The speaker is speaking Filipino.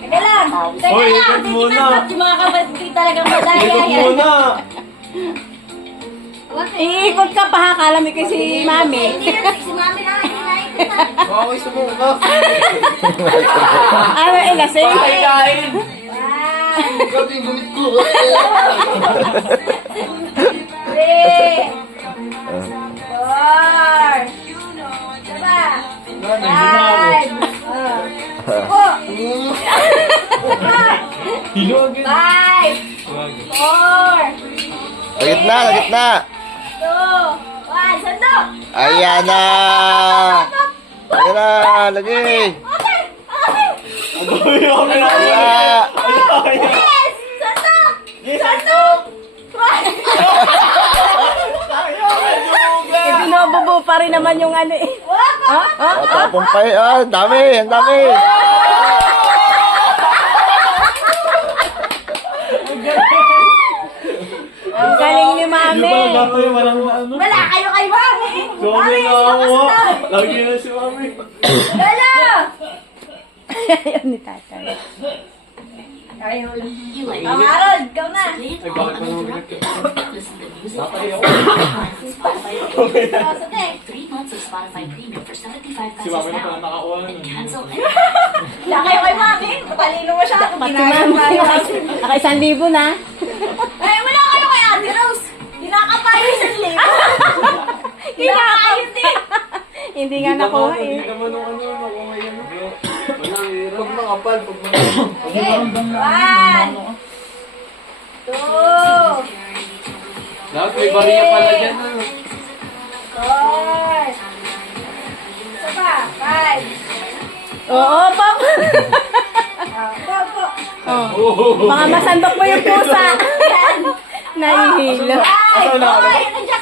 Teka lang. Teka Hoy, lang. ikot muna. Yung mga kapatid talagang madaya Ikot yan. muna. Iikot ka pa ha, kala mo kay si Mami. Hindi yan, si Mami na hindi naikot na. Okay, sumuka. Ano, ilasing? Kain. One, Ikaw yung gumit ko. 3, 4, diba? 5, Hilo agad. 5, 4, Sa gitna, sa gitna. 2, 1, sandok! Ayan na. Ayan na, lagi. Okay! Okay! Ang dami yung Wala. Yes! Sandok! Yes, sandok! Eh, binobobo pa rin naman yung ano eh. Oh, tapon pa eh. Ah, ang dami, ang dami. Ang galing ni Mami. Yung pala gato yung walang ano. Wala kayo kay Mami! Sorry na ako. Lagi na si Mami. Lala! Ayaw ni tatay. Ayaw lang. Harold, ikaw na! Ay, bakit pa naman ganito? Nakay ako. Sate! 3 months of Spotify Premium for 75 Si pesos Mami na pala now. nakakuha nun. Cancel Wala kayo kay Mami! Matalino masyado! Pati Ginagawa Mami, tayo. naka 1,000 na. Eh, wala kayo kay Ate Rose! Kinakapayo sa libo! Kinakapayo din! Hindi nga nakuha eh. Hindi naman nung ano, nakuha yan. Walang hirap. Pag nakapal, pag nakapal. Okay, 1, 2, Lahat may bariya pala dyan. Ano? 4, isa pa, 5, Oo, pop. go, go! Oh. Baka masandok mo yung pusa. Nahihilo. Asa na ako? Ay, nandiyan